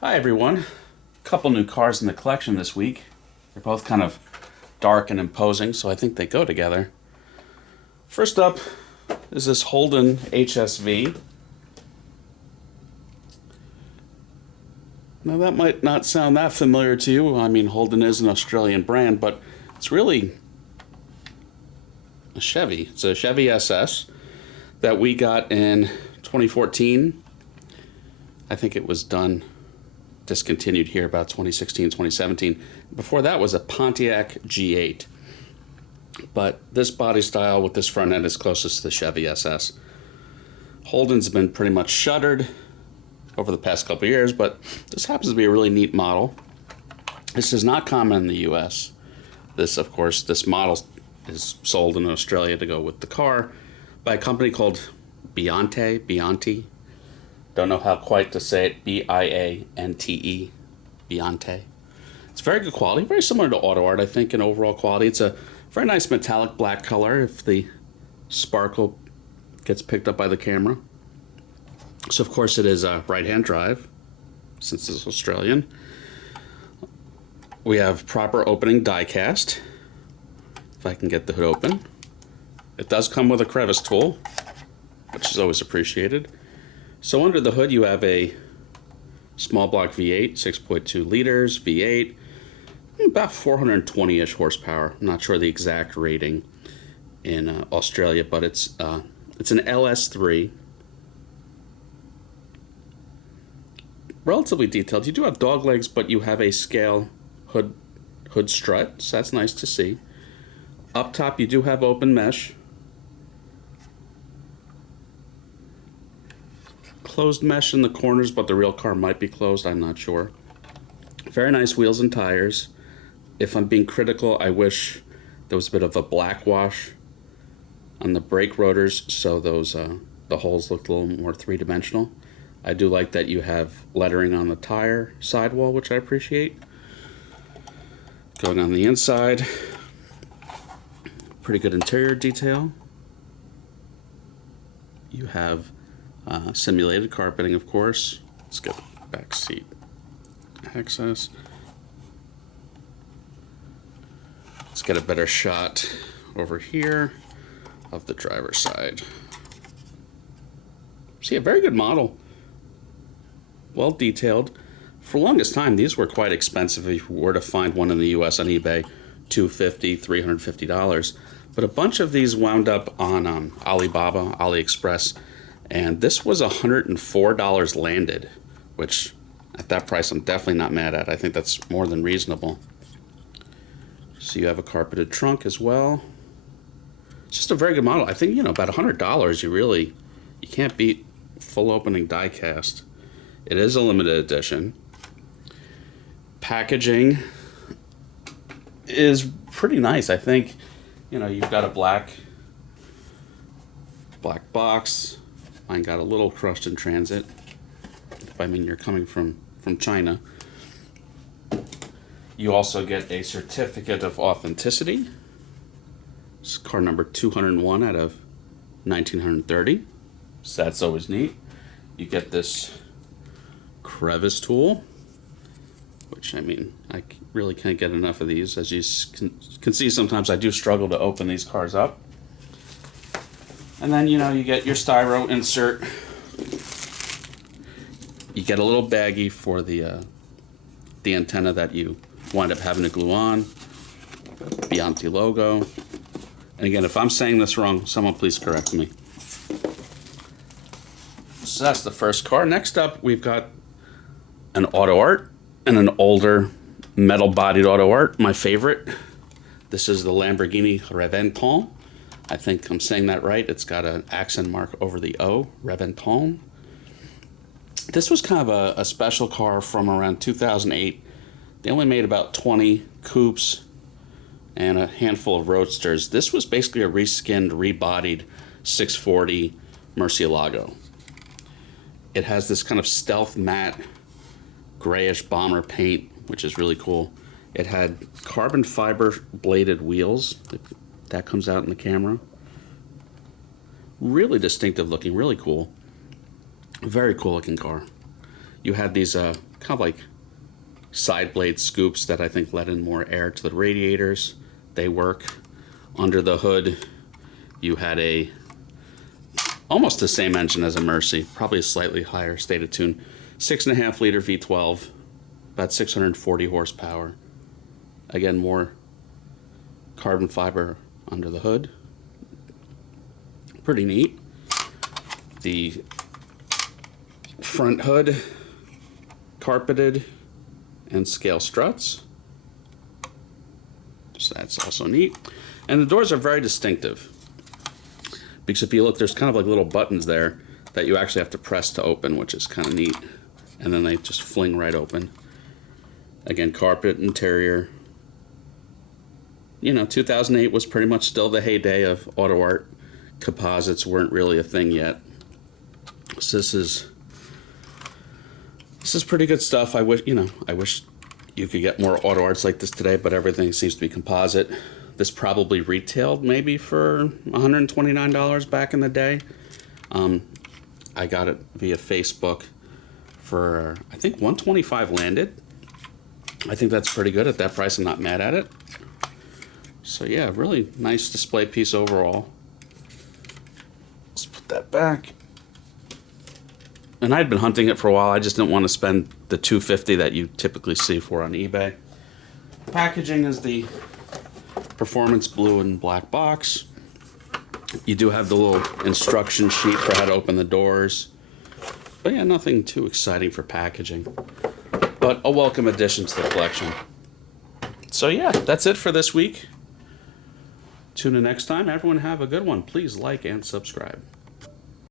Hi everyone. Couple new cars in the collection this week. They're both kind of dark and imposing, so I think they go together. First up is this Holden HSV. Now that might not sound that familiar to you. I mean, Holden is an Australian brand, but it's really a Chevy. It's a Chevy SS that we got in 2014. I think it was discontinued here about 2016, 2017. Before that was a Pontiac G8. But this body style with this front end is closest to the Chevy SS. Holden's been pretty much shuttered over the past couple of years, but this happens to be a really neat model. This is not common in the US. This model is sold in Australia to go with the car by a company called Biante. Don't know how quite to say it. Biante. Biante. It's very good quality, very similar to Auto Art, I think, in overall quality. It's a very nice metallic black color if the sparkle gets picked up by the camera. So, of course, it is a right-hand drive, since it's Australian. We have proper opening diecast, if I can get the hood open. It does come with a crevice tool, which is always appreciated. So under the hood you have a small block V8, 6.2 liters, V8, about 420-ish horsepower. I'm not sure the exact rating in Australia, but it's an LS3. Relatively detailed. You do have dog legs, but you have a scale hood strut, so that's nice to see. Up top you do have open mesh. Closed mesh in the corners, but the real car might be closed, I'm not sure. Very nice wheels and tires. If I'm being critical, I wish there was a bit of a black wash on the brake rotors, so those the holes looked a little more three-dimensional. I do like that you have lettering on the tire sidewall, which I appreciate. Going on the inside, pretty good interior detail. You have simulated carpeting, of course. Let's get back seat access. Let's get a better shot over here of the driver's side. See, a very good model. Well detailed. For the longest time, these were quite expensive if you were to find one in the US on eBay. $250, $350. But a bunch of these wound up on Alibaba, AliExpress. And this was $104 landed, which at that price I'm definitely not mad at. I think that's more than reasonable. So you have a carpeted trunk as well. It's just a very good model. I think, about $100 you can't beat full opening die cast. It is a limited edition. Packaging is pretty nice. I think, you've got a black box. Mine got a little crushed in transit. If I mean you're coming from China. You also get a certificate of authenticity. It's car number 201 out of 1930. So that's always neat. You get this crevice tool, which I really can't get enough of these. As you can see, sometimes I do struggle to open these cars up. And then, you get your styro insert. You get a little baggie for the antenna that you wind up having to glue on. Bianti logo. And again, if I'm saying this wrong, someone please correct me. So that's the first car. Next up, we've got an Auto Art and an older metal-bodied Auto Art, my favorite. This is the Lamborghini Reventon. I think I'm saying that right. It's got an accent mark over the O, Reventon. This was kind of a special car from around 2008. They only made about 20 coupes and a handful of roadsters. This was basically a reskinned, rebodied 640 Murcielago. It has this kind of stealth matte grayish bomber paint, which is really cool. It had carbon fiber bladed wheels. That comes out in the camera. Really distinctive looking, really cool. Very cool looking car. You had these kind of like side blade scoops that I think let in more air to the radiators. They work. Under the hood, you had almost the same engine as a Mercy, probably a slightly higher state of tune. 6.5 liter V12, about 640 horsepower. Again, more carbon fiber under the hood. Pretty neat. The front hood, carpeted and scale struts. So that's also neat. And the doors are very distinctive, because if you look, there's kind of like little buttons there that you actually have to press to open, which is kind of neat. And then they just fling right open. Again, carpet interior. You know, 2008 was pretty much still the heyday of auto art. Composites weren't really a thing yet. So this is pretty good stuff. I wish you could get more auto arts like this today, but everything seems to be composite. This probably retailed maybe for $129 back in the day. I got it via Facebook for, I think, $125 landed. I think that's pretty good at that price. I'm not mad at it. So yeah, really nice display piece overall. Let's put that back. And I'd been hunting it for a while. I just didn't want to spend the $250 that you typically see for on eBay. Packaging is the performance blue and black box. You do have the little instruction sheet for how to open the doors. But yeah, nothing too exciting for packaging. But a welcome addition to the collection. So yeah, that's it for this week. Tune in next time. Everyone have a good one. Please like and subscribe.